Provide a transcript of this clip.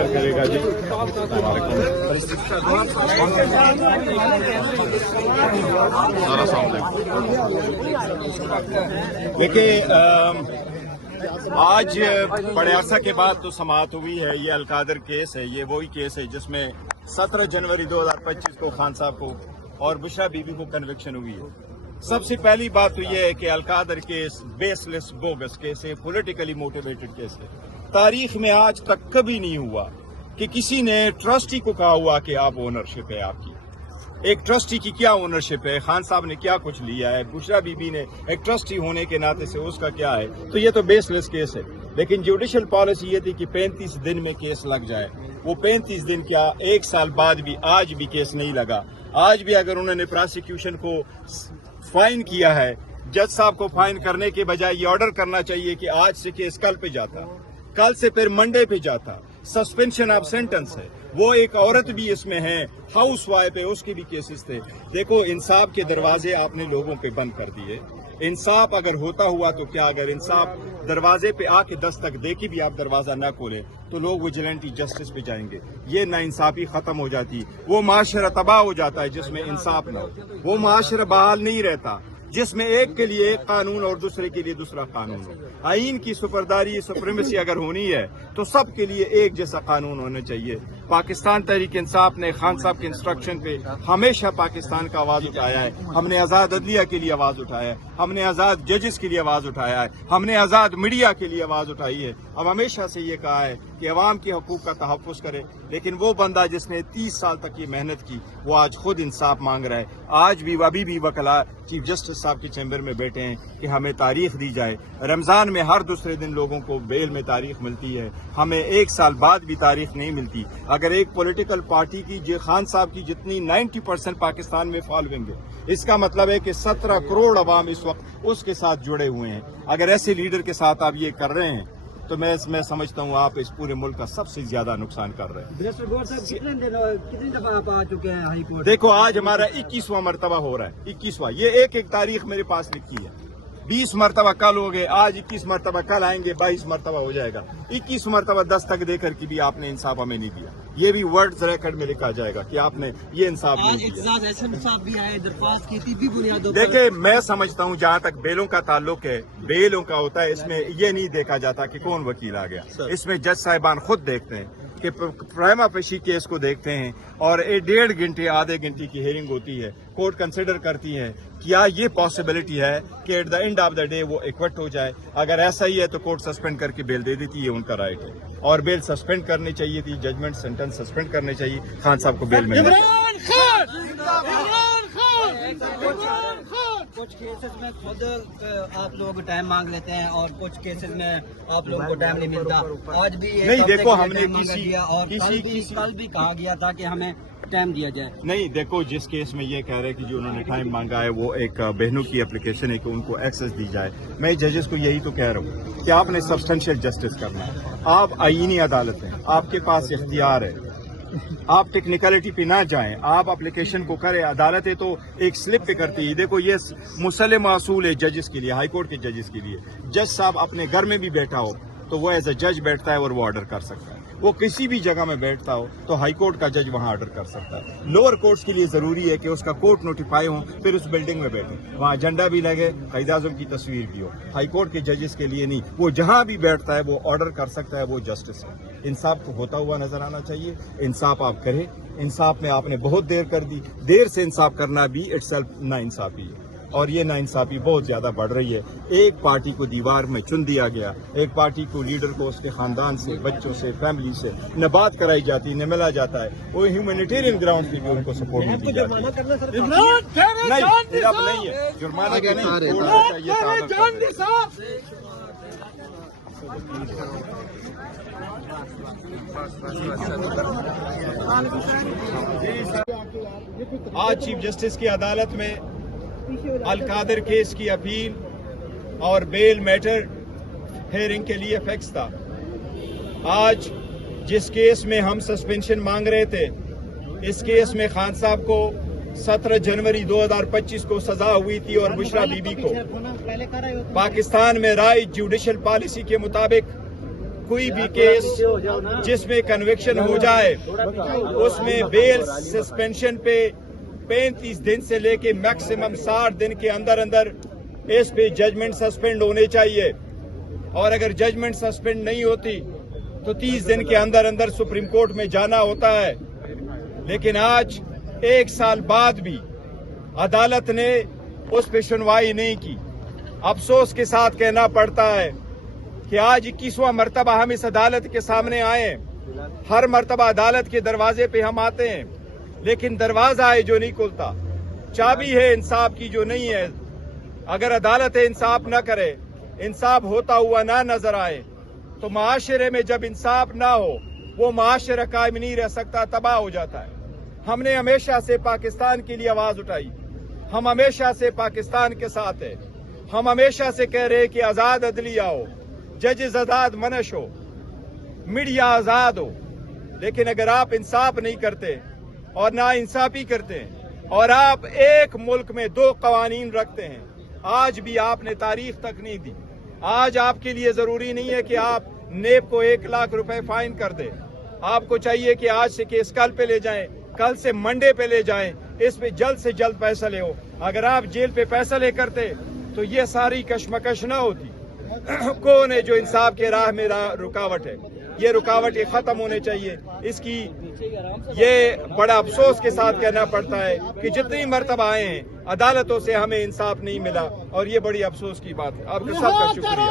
خیر کرے گا جی. دیکھیے آج بڑے عرصہ کے بعد تو سماعت ہوئی ہے. یہ القادر کیس ہے, یہ وہی کیس ہے جس میں 17 جنوری 2025 کو خان صاحب کو اور بشرا بی بی کو کنوکشن ہوئی ہے. سب سے پہلی بات تو یہ ہے کہ القادر کیس بیس لیس بوگس کیس ہے, پولیٹیکلی موٹیویٹڈ کیس ہے. تاریخ میں آج تک کبھی نہیں ہوا کہ کسی نے ٹرسٹی کو کہا ہوا کہ آپ اونرشپ ہے آپ کی. ایک ٹرسٹی کی کیا اونرشپ ہے, خان صاحب نے کیا کچھ لیا ہے, بشرا بی بی نے ایک ٹرسٹی ہونے کے ناطے سے اس کا کیا ہے. تو یہ تو بیس لیس کیس ہے. لیکن جوڈیشل پالیسی یہ تھی کہ 35 دن میں کیس لگ جائے. وہ 35 دن کیا, ایک سال بعد بھی آج بھی کیس نہیں لگا. آج بھی اگر انہوں نے پراسیکیوشن کو فائن کیا ہے, جج صاحب کو فائن کرنے کے بجائے یہ آرڈر کرنا چاہیے کہ آج سے کیس کل پہ جاتا, کل سے پھر منڈے پہ جاتا. سسپینشن آف سینٹنس ہے. وہ ایک عورت بھی اس میں ہے, ہاؤس وائف ہے, اس کے بھی کیسز تھے. دیکھو انصاف کے دروازے آپ نے لوگوں پہ بند کر دیے. انصاف اگر ہوتا ہوا تو کیا, اگر انصاف دروازے پہ آ کے دستک دے کے بھی آپ دروازہ نہ کھولیں تو لوگ ویجیلنٹی جسٹس پہ جائیں گے. یہ نا انصافی ختم ہو جاتی, وہ معاشرہ تباہ ہو جاتا ہے جس میں انصاف نہ ہو. وہ معاشرہ بحال نہیں رہتا جس میں ایک کے لیے ایک قانون اور دوسرے کے لیے دوسرا قانون ہو. آئین کی سپرداری سپریمیسی اگر ہونی ہے تو سب کے لیے ایک جیسا قانون ہونا چاہیے. پاکستان تحریک انصاف نے خان صاحب کے انسٹرکشن پہ ہمیشہ پاکستان کا آواز اٹھایا ہے. ہم نے آزاد عدلیہ کے لیے آواز اٹھایا ہے, ہم نے آزاد ججز کے لیے آواز اٹھایا ہے, ہم نے آزاد میڈیا کے لیے آواز اٹھائی ہے. اب ہمیشہ سے یہ کہا ہے کہ عوام کے حقوق کا تحفظ کرے. لیکن وہ بندہ جس نے 30 سال تک یہ محنت کی وہ آج خود انصاف مانگ رہا ہے. آج بھی ابھی بھی وکلا چیف جسٹس صاحب کے چیمبر میں بیٹھے ہیں کہ ہمیں تاریخ دی جائے. رمضان میں ہر دوسرے دن لوگوں کو بیل میں تاریخ ملتی ہے, ہمیں ایک سال بعد بھی تاریخ نہیں ملتی. اگر ایک پولیٹیکل پارٹی کی خان صاحب کی جتنی 90% پاکستان میں فالوئنگ ہے, اس کا مطلب ہے کہ 17 کروڑ عوام اس وقت اس کے ساتھ جڑے ہوئے ہیں. اگر ایسے لیڈر کے ساتھ آپ یہ کر رہے ہیں تو میں سمجھتا ہوں آپ اس پورے ملک کا سب سے زیادہ نقصان کر رہے ہیں. کتنی دفعہ آپ آ چکے ہیں ہائی کورٹ؟ دیکھو آج ہمارا 21واں مرتبہ ہو رہا ہے. 21واں, یہ ایک تاریخ میرے پاس لکھی ہے. 20 مرتبہ کل ہو گئے, آج 21 مرتبہ, کل آئیں گے 22 مرتبہ ہو جائے گا. 21 مرتبہ دستک دے کر کے بھی آپ نے انصاف ہمیں نہیں دیا. یہ بھی ورڈ ریکارڈ میں لکھا جائے گا کہ آپ نے یہ انصاف نہیں دیا. دیکھیں میں سمجھتا ہوں جہاں تک بیلوں کا تعلق ہے, بیلوں کا ہوتا ہے, اس میں یہ نہیں دیکھا جاتا کہ کون وکیل آ گیا. اس میں جج صاحبان خود دیکھتے ہیں کہ پرائما فیشی کیس کو دیکھتے ہیں اور 1.5 گھنٹے آدھے گھنٹے کی ہیئرنگ ہوتی ہے. کورٹ کنسیڈر کرتی ہے کیا یہ پاسبلٹی ہے کہ at the end of the day وہ ایکوٹ ہو جائے. اگر ایسا ہی ہے تو کورٹ سسپینڈ کر کے بیل دے دیتی ہے, ان کا رائٹ ہے. اور بیل سسپینڈ کرنی چاہیے تھی, ججمنٹ سینٹنس سسپینڈ کرنے چاہیے. خان صاحب کو بیل ملنا چاہیے. کچھ کیسز میں خود آپ لوگ ٹائم مانگ لیتے ہیں اور کچھ کیسز میں آپ لوگوں کو ٹائم نہیں ملتا. آج بھی نہیں دیکھو ہم نے کل بھی کہا گیا تھا کہ ہمیں ٹائم دیا جائے. نہیں دیکھو جس کیس میں یہ کہہ رہے کہ جو انہوں نے ٹائم مانگا ہے وہ ایک بہنوں کی اپلیکیشن ہے کہ ان کو ایکسس دی جائے. میں ججز کو یہی تو کہہ رہا ہوں کہ آپ نے سبسٹینشیل جسٹس کرنا ہے. آپ آئینی عدالت ہیں, آپ کے پاس اختیار ہے, آپ ٹیکنیکلٹی پہ نہ جائیں, آپ اپلیکیشن کو کریں. عدالت ہے تو ایک سلپ پہ کرتی ہے. دیکھو یہ مسلم اصول ہے ججز کے لیے, ہائی کورٹ کے ججز کے لیے. جج صاحب اپنے گھر میں بھی بیٹھا ہو تو وہ ایز اے جج بیٹھتا ہے اور وہ آرڈر کر سکتا ہے. وہ کسی بھی جگہ میں بیٹھتا ہو تو ہائی کورٹ کا جج وہاں آرڈر کر سکتا ہے. لوور کورٹس کے لیے ضروری ہے کہ اس کا کورٹ نوٹیفائی ہو, پھر اس بلڈنگ میں بیٹھے, وہاں جھنڈا بھی لگے, قائد اعظم کی تصویر بھی ہو. ہائی کورٹ کے ججز کے لیے نہیں, وہ جہاں بھی بیٹھتا ہے وہ آرڈر کر سکتا ہے, وہ جسٹس ہے. انصاف کو ہوتا ہوا نظر آنا چاہیے. انصاف آپ کریں. انصاف میں آپ نے بہت دیر کر دی. دیر سے انصاف کرنا بھی اٹ سیلف نا انصافی ہے, اور یہ ناانصافی بہت زیادہ بڑھ رہی ہے. ایک پارٹی کو دیوار میں چن دیا گیا, ایک پارٹی کو لیڈر کو اس کے خاندان سے, بچوں سے, فیملی سے نہ بات کرائی جاتی, نہ ملا جاتا ہے. وہ ہیومینیٹیرین گراؤنڈ پہ بھی ان کو سپورٹ نہیں دی جاتی. نہیں اب نہیں ہے جرمانہ کا نہیں, آج چیف جسٹس کی عدالت میں القادر کیس کی اپیل اور بیل میٹر ہیئرنگ کے لیے فکس تھا. آج جس کیس میں ہم سسپینشن مانگ رہے تھے, اس کیس میں خان صاحب کو 17 جنوری 2025 کو سزا ہوئی تھی اور بشرا بی بی کو. پاکستان میں رائج جوڈیشل پالیسی کے مطابق کوئی بھی کیس جس میں کنوکشن ہو جائے اس میں بیل سسپینشن پہ 35 دن سے لے کے میکسیمم 60 دن کے اندر اندر اس پہ ججمنٹ سسپینڈ ہونے چاہیے، اور اگر ججمنٹ سسپینڈ نہیں ہوتی تو 30 دن کے اندر اندر سپریم کورٹ میں جانا ہوتا ہے۔ لیکن آج 1 سال بعد بھی عدالت نے اس پہ سنوائی نہیں کی۔ افسوس کے ساتھ کہنا پڑتا ہے کہ آج 21واں مرتبہ ہم اس عدالت کے سامنے آئے ہیں۔ ہر مرتبہ عدالت کے دروازے پہ ہم آتے ہیں، لیکن دروازہ ہے جو نہیں کھلتا، چابی ہے انصاف کی جو نہیں ہے۔ اگر عدالت انصاف نہ کرے، انصاف ہوتا ہوا نہ نظر آئے، تو معاشرے میں جب انصاف نہ ہو وہ معاشرہ قائم نہیں رہ سکتا، تباہ ہو جاتا ہے۔ ہم نے ہمیشہ سے پاکستان کے لیے آواز اٹھائی، ہم ہمیشہ سے پاکستان کے ساتھ ہیں، ہم ہمیشہ سے کہہ رہے کہ آزاد عدلیہ ہو، ججز آزاد منش ہو، میڈیا آزاد ہو۔ لیکن اگر آپ انصاف نہیں کرتے اور نا انصافی کرتے ہیں اور آپ ایک ملک میں 2 قوانین رکھتے ہیں، آج بھی آپ نے تاریخ تک نہیں دی۔ آج آپ کے لیے ضروری نہیں ہے کہ آپ نیب کو 1 لاکھ روپے فائن کر دیں، آپ کو چاہیے کہ آج سے کیس کل پہ لے جائیں، کل سے منڈے پہ لے جائیں، اس پہ جلد سے جلد فیصلے ہو۔ اگر آپ جیل پہ فیصلے کرتے تو یہ ساری کشمکش نہ ہوتی۔ کون ہے جو انصاف کے راہ میں رکاوٹ ہے؟ یہ رکاوٹیں ختم ہونے چاہیے۔ اس کی یہ بڑا افسوس کے ساتھ کہنا پڑتا ہے کہ جتنی مرتبہ آئے ہیں عدالتوں سے ہمیں انصاف نہیں ملا، اور یہ بڑی افسوس کی بات ہے۔ آپ کا سب کا شکریہ۔